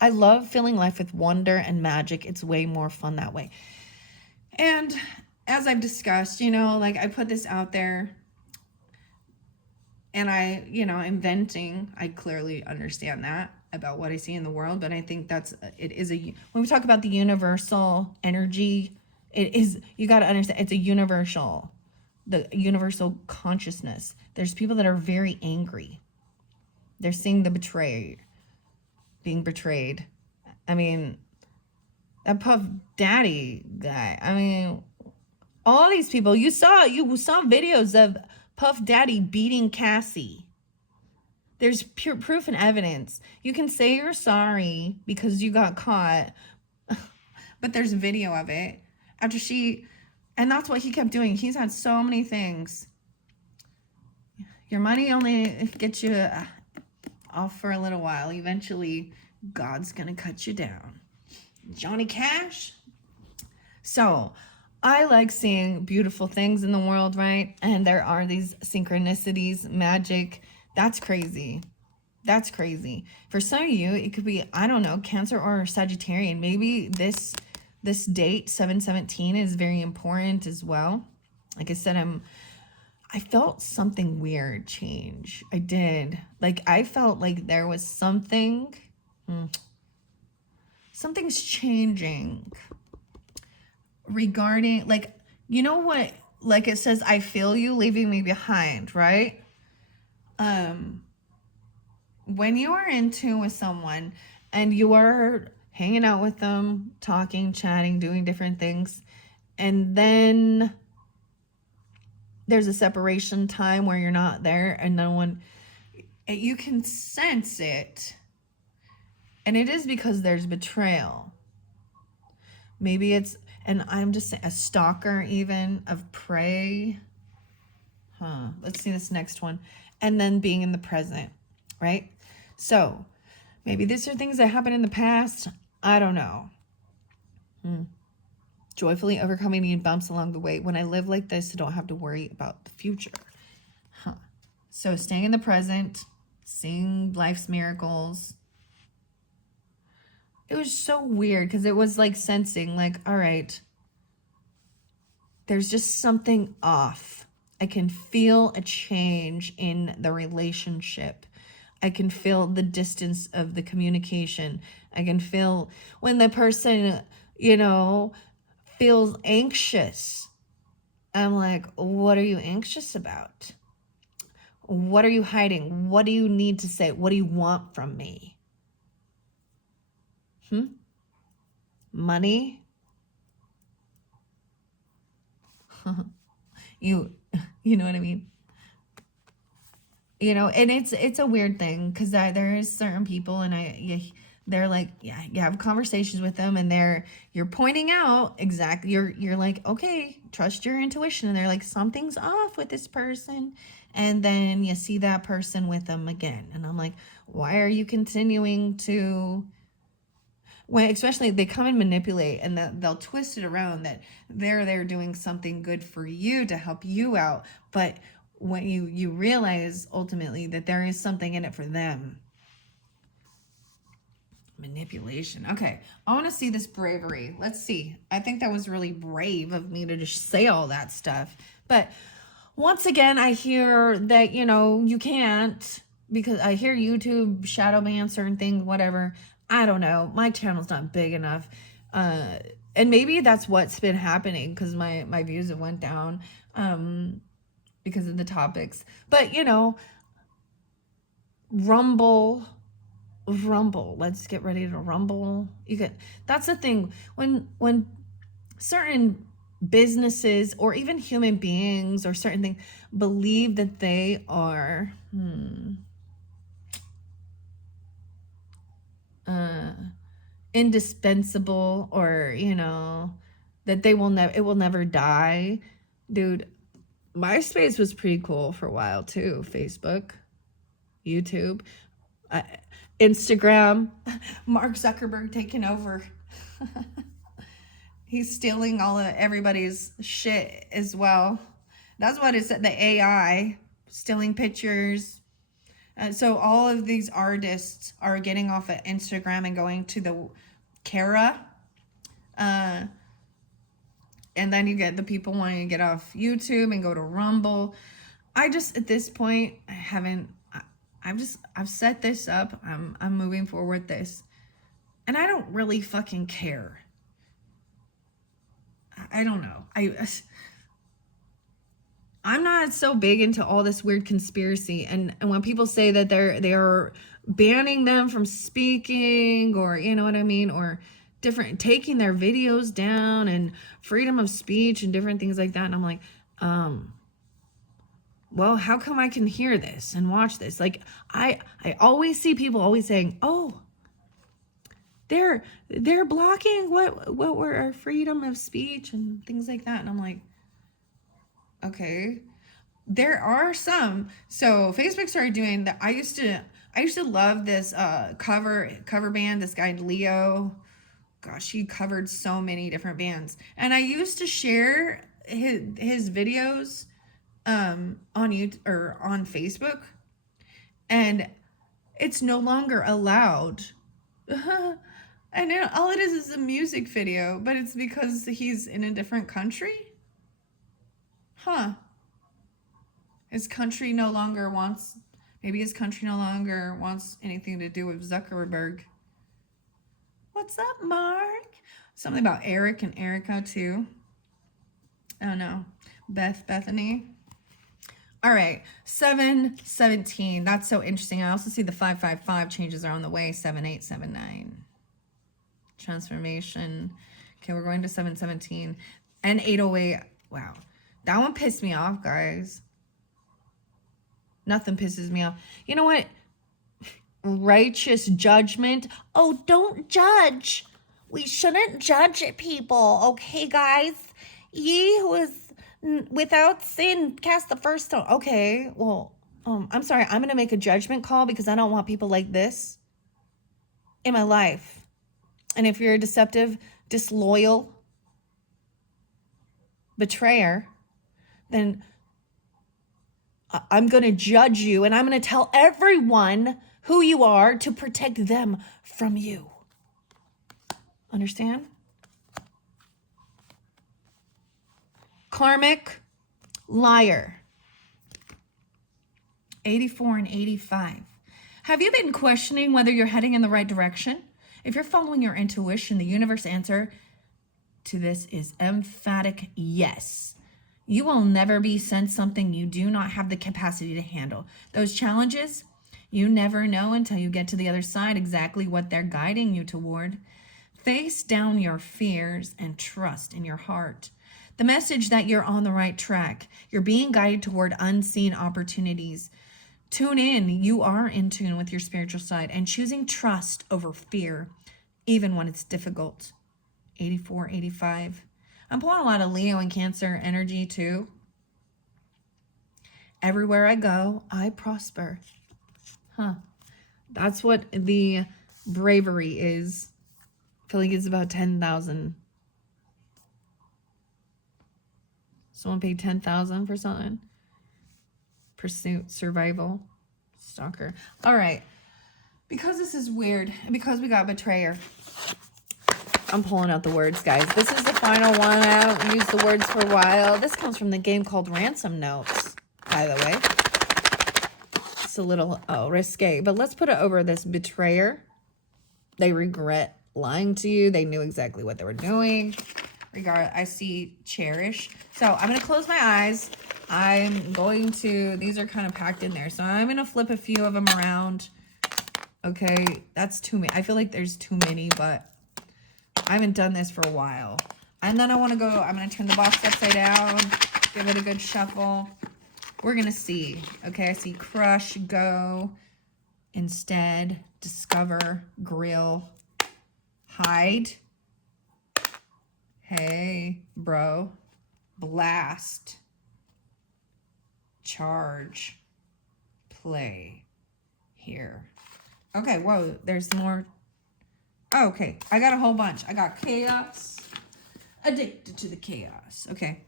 I love filling life with wonder and magic. It's way more fun that way. And as I've discussed, I put this out there and I, inventing, I clearly understand that about what I see in the world, but I think when we talk about the universal energy, you got to understand, it's the universal consciousness. There's people that are very angry. They're seeing being betrayed. I mean, that Puff Daddy guy. I mean, all these people, you saw videos of Puff Daddy beating Cassie. There's pure proof and evidence. You can say you're sorry because you got caught, but there's a video of it after and that's what he kept doing. He's had so many things. Your money only gets you off for a little while. Eventually, God's gonna cut you down. Johnny Cash. So, I like seeing beautiful things in the world, right? And there are these synchronicities, magic. That's crazy. That's crazy. For some of you, it could be, I don't know, Cancer or Sagittarian. Maybe this date, 7/17, is very important as well. Like I said, I felt something weird change. I did. Like, I felt like there was something. Something's changing regarding, like, you know what? Like it says, I feel you leaving me behind, right? When you are in tune with someone and you are hanging out with them, talking, chatting, doing different things, and then there's a separation time where you're not there and no one, you can sense it. And it is because there's betrayal. Maybe it's, and I'm just a stalker even of prey. Let's see this next one. And then being in the present, right? So maybe these are things that happened in the past. I don't know. Joyfully overcoming any bumps along the way. When I live like this, I don't have to worry about the future. So staying in the present, seeing life's miracles. It was so weird because it was like sensing, like, all right, there's just something off. I can feel a change in the relationship. I can feel the distance of the communication. I can feel when the person, feels anxious. I'm like, what are you anxious about? What are you hiding? What do you need to say? What do you want from me? Money? You know what I mean? And it's a weird thing because there is certain people and they're like, yeah, you have conversations with them and you're pointing out exactly, you're like, okay, trust your intuition. And they're like, something's off with this person. And then you see that person with them again. And I'm like, why are you continuing to, especially they come and manipulate and they'll twist it around that they're doing something good for you to help you out. But when you realize ultimately that there is something in it for them. Manipulation. Okay, I want to see this bravery. Let's see. I think that was really brave of me to just say all that stuff. But once again, I hear that, you can't, because I hear YouTube shadow ban certain things, whatever. I don't know. My channel's not big enough. And maybe that's what's been happening because my views have went down because of the topics. But, rumble. Let's get ready to rumble. That's the thing. When certain businesses or even human beings or certain things believe that they are indispensable or that it will never die. Dude, MySpace was pretty cool for a while too. Facebook, YouTube, Instagram. Mark Zuckerberg taking over. He's stealing all of everybody's shit as well. That's what it said, the AI stealing pictures. So all of these artists are getting off of Instagram and going to the Kara. And then you get the people wanting to get off YouTube and go to Rumble. At this point, I've set this up. I'm moving forward with this. And I don't really fucking care. I don't know. I'm not so big into all this weird conspiracy. And when people say that they are banning them from speaking or, you know what I mean? Or taking their videos down and freedom of speech and different things like that. And I'm like, well, how come I can hear this and watch this? Like I always see people always saying, "Oh, they're blocking what were our freedom of speech and things like that." And I'm like, okay, there are some. So Facebook started doing that. I used to love this cover band, this guy Leo. Gosh, he covered so many different bands. And I used to share his videos on YouTube or on Facebook, and it's no longer allowed. I know all it is a music video, but it's because he's in a different country? Huh. His country no longer wants, maybe his country no longer wants anything to do with Zuckerberg. What's up, Mark? Something about Eric and Erica, too. I don't know. Bethany. All right, 717. That's so interesting. I also see the 555 changes are on the way. 7879. Transformation. Okay, we're going to 717 and 808. Wow, that one pissed me off, guys. Nothing pisses me off. You know what? Righteous judgment. Oh, don't judge. We shouldn't judge people, okay, guys? Ye who is without sin cast the first stone. Okay, well, I'm sorry. I'm gonna make a judgment call because I don't want people like this in my life. And if you're a deceptive, disloyal betrayer, then I'm going to judge you, and I'm going to tell everyone who you are to protect them from you. Understand? Karmic liar. 84 and 85. Have you been questioning whether you're heading in the right direction? If you're following your intuition, the universe answer to this is emphatic yes. You will never be sent something you do not have the capacity to handle. Those challenges, you never know until you get to the other side exactly what they're guiding you toward. Face down your fears and trust in your heart. The message that you're on the right track. You're being guided toward unseen opportunities. Tune in. You are in tune with your spiritual side and choosing trust over fear, even when it's difficult. 84, 85. I'm pulling a lot of Leo and Cancer energy too. Everywhere I go, I prosper. Huh. That's what the bravery is. I feel like it's about 10,000. Someone paid 10,000 for something. Pursuit, survival, stalker. All right. Because this is weird, and because we got betrayer, I'm pulling out the words, guys. This is the final one. I haven't used the words for a while. This comes from the game called Ransom Notes, by the way. It's a little risque, but let's put it over this betrayer. They regret lying to you. They knew exactly what they were doing. I see cherish. So I'm going to close my eyes. I'm going to, these are kind of packed in there. So I'm going to flip a few of them around. Okay, that's too many. I feel like there's too many, but I haven't done this for a while. And then I'm going to turn the box upside down, give it a good shuffle. We're going to see. Okay, I see crush, go, instead, discover, grill, hide. Hey, bro. Blast. Charge. Play. Here. Okay, whoa, there's more. Oh, okay, I got a whole bunch. I got chaos. Addicted to the chaos. Okay.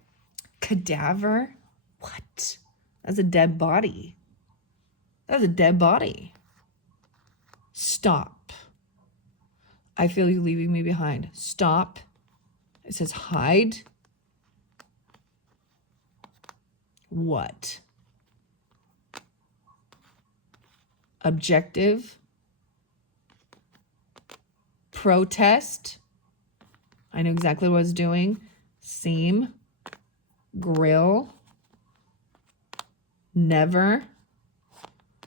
Cadaver? What? That's a dead body. That's a dead body. Stop. I feel you leaving me behind. Stop. It says hide. What? Objective. Protest. I knew exactly what I was doing. Seam. Grill. Never.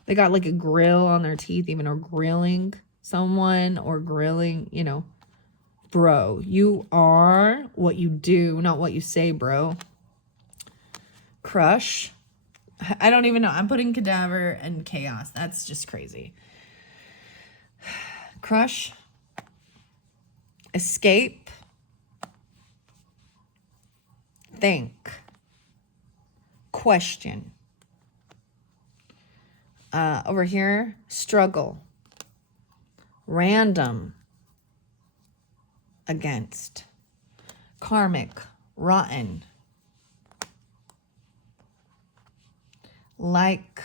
They got like a grill on their teeth, even, or grilling someone, or grilling, you know. Bro, you are what you do, not what you say, bro. Crush. I don't even know. I'm putting cadaver and chaos. That's just crazy. Crush. Escape. Think. Question. Over here, struggle. Random. Against. Karmic. Rotten. Like.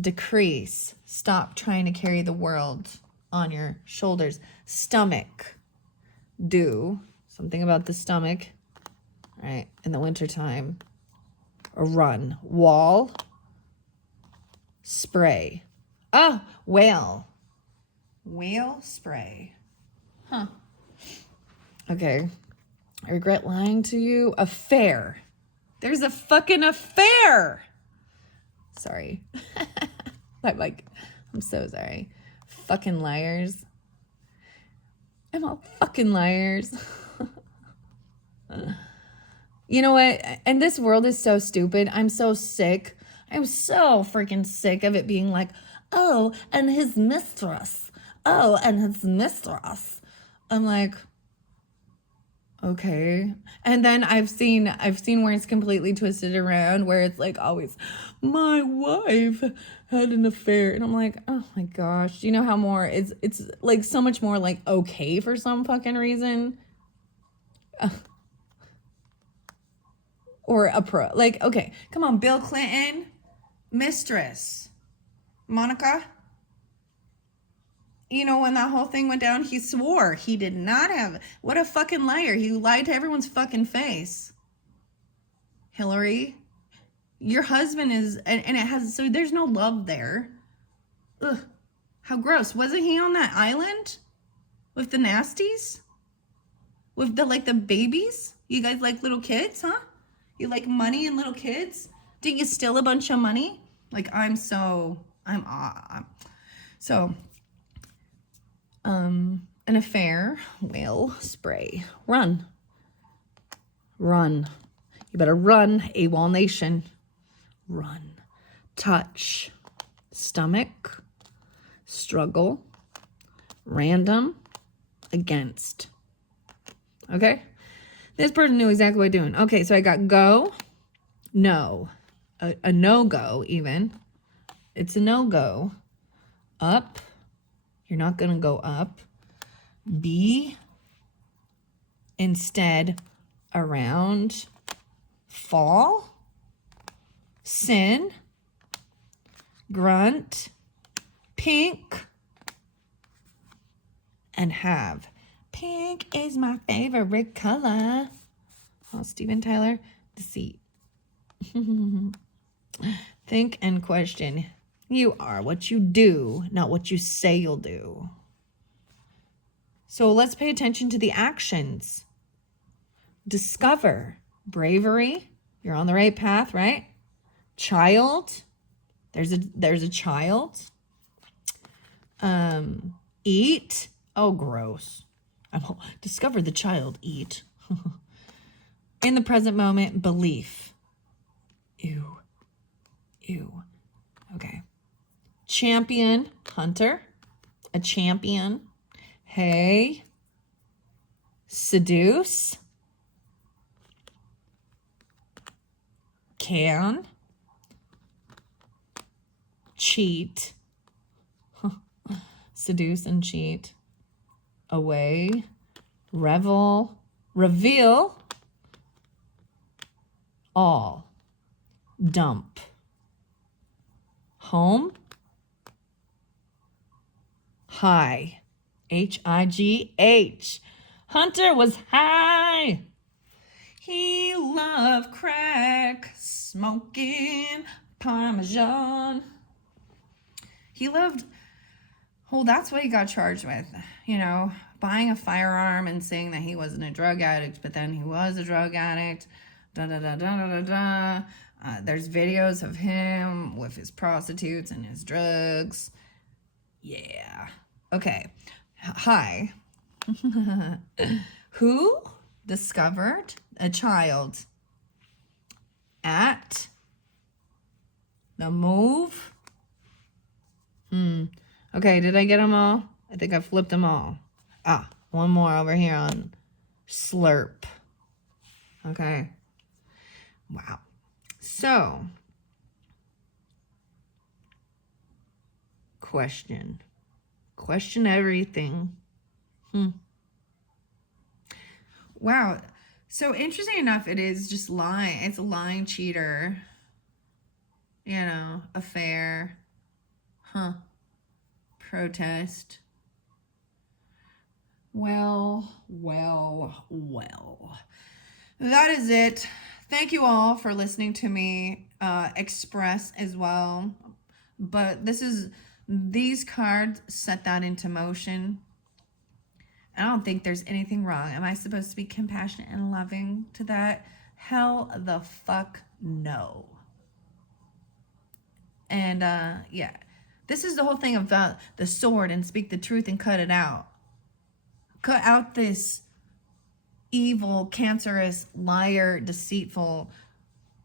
Decrease. Stop trying to carry the world on your shoulders. Stomach. Do. Something about the stomach. Right. In the wintertime. Or run. Wall. Spray. Oh, whale. Whale spray. Huh. Okay. I regret lying to you. Affair. There's a fucking affair. Sorry. I'm so sorry. Fucking liars. I'm all fucking liars. You know what? And this world is so stupid. I'm so sick. I'm so freaking sick of it being like, oh, and his mistress. Oh, and his mistress. I'm like, okay. And then I've seen where it's completely twisted around, where it's like always, my wife had an affair. And I'm like, oh my gosh. Do you know how more it's like so much more like okay for some fucking reason? Or a pro. Like, okay, come on, Bill Clinton, mistress. Monica. You know, when that whole thing went down, he swore he did not have. What a fucking liar. He lied to everyone's fucking face. Hillary, your husband is, and it has, so there's no love there. Ugh, how gross. Wasn't he on that island with the nasties? With the babies? You guys like little kids, huh? You like money and little kids? Did you steal a bunch of money? Like, an affair will spray. Run. Run. You better run, AWOL Nation. Run. Touch. Stomach. Struggle. Random. Against. Okay? This person knew exactly what I'm doing. Okay, so I got go. No. A no-go, even. It's a no-go. Up. You're not going to go up. Be. Instead. Around. Fall. Sin. Grunt. Pink. And have. Pink is my favorite color. Oh, Steven Tyler. Deceit. Think and question. You are what you do, not what you say you'll do. So let's pay attention to the actions. Discover. Bravery. You're on the right path, right? Child. There's a child. Eat. Oh, gross. Discover the child. Eat. In the present moment, belief. Ew. Ew. Okay. Champion. Hunter. A champion. Hey. Seduce. Can. Cheat. Seduce and cheat. Away. Revel. Reveal. All. Dump. Home. High. H-I-G-H. Hunter was high. He loved crack, smoking Parmesan. He loved, that's what he got charged with. You know, buying a firearm and saying that he wasn't a drug addict, but then he was a drug addict. There's videos of him with his prostitutes and his drugs. Yeah. Okay. Hi. Who discovered a child at The move. Okay, did I get them all? I think I flipped them all. Ah, one more over here on slurp. Okay. Wow. So, question. Question everything. Wow. So interesting enough, it is just lying. It's a lying cheater. You know, affair. Protest. Well. That is it. Thank you all for listening to me express as well. But these cards set that into motion. I don't think there's anything wrong. Am I supposed to be compassionate and loving to that? Hell the fuck no. And yeah, this is the whole thing about the sword and speak the truth and cut it out. Cut out this evil, cancerous, liar, deceitful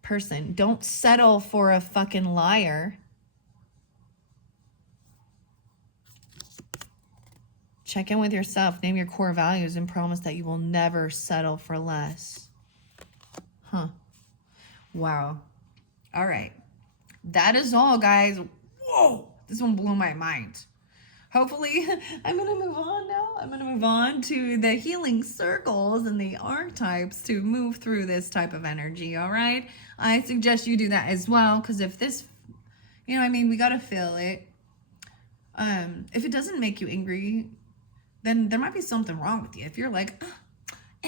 person. Don't settle for a fucking liar. Check in with yourself, name your core values, and promise that you will never settle for less. Wow. All right. That is all, guys. Whoa. This one blew my mind. Hopefully, I'm going to move on now. I'm going to move on to the healing circles and the archetypes to move through this type of energy, all right? I suggest you do that as well, because if this, you know, I mean, we got to feel it. If it doesn't make you angry, then there might be something wrong with you. If you're like, oh,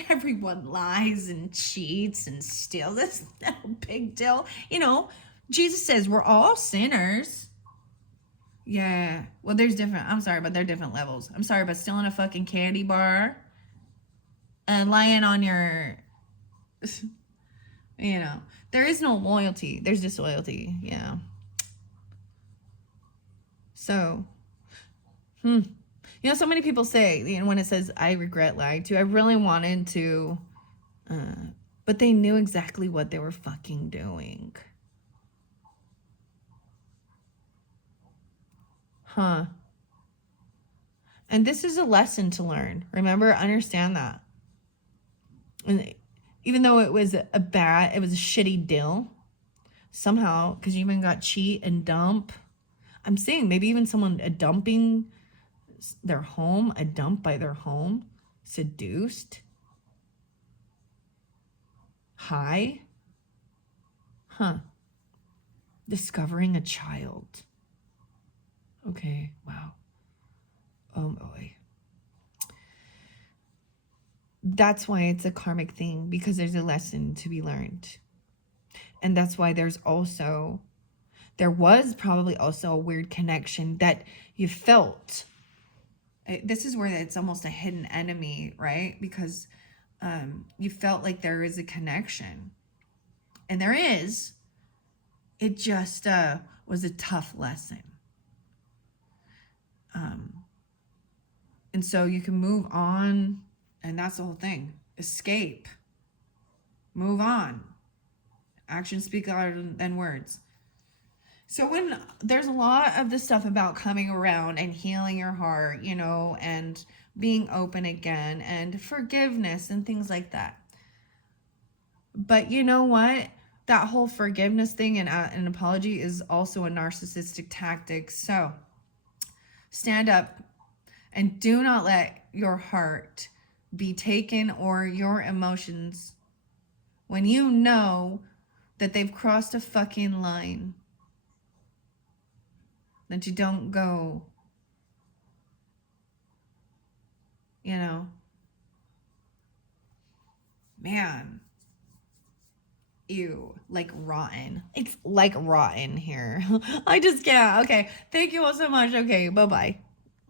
everyone lies and cheats and steals, that's no big deal. You know, Jesus says we're all sinners. Yeah. Well, there's different, I'm sorry, but there are different levels. I'm sorry, but stealing a fucking candy bar and lying on your, you know, there is no loyalty. There's disloyalty. Yeah. So, you know, so many people say, you know, when it says, I regret lying to, I really wanted to, but they knew exactly what they were fucking doing. And this is a lesson to learn. Remember, understand that. And even though it was a shitty deal, somehow, because you even got cheat and dump. I'm saying maybe even someone dumping their home, a dump by their home, seduced, high, discovering a child. Okay, wow. Oh boy. That's why it's a karmic thing, because there's a lesson to be learned. And that's why there was probably also a weird connection that you felt. This is where it's almost a hidden enemy, right? Because you felt like there is a connection. And there is. It just was a tough lesson. And so you can move on, and that's the whole thing. Escape. Move on. Actions speak louder than words. So when there's a lot of this stuff about coming around and healing your heart, you know, and being open again and forgiveness and things like that. But you know what? That whole forgiveness thing and an apology is also a narcissistic tactic. So stand up and do not let your heart be taken or your emotions when you know that they've crossed a fucking line. That you don't go, you know, man, ew, like rotten. It's like rotten here. I just can't. Okay, thank you all so much. Okay, bye-bye.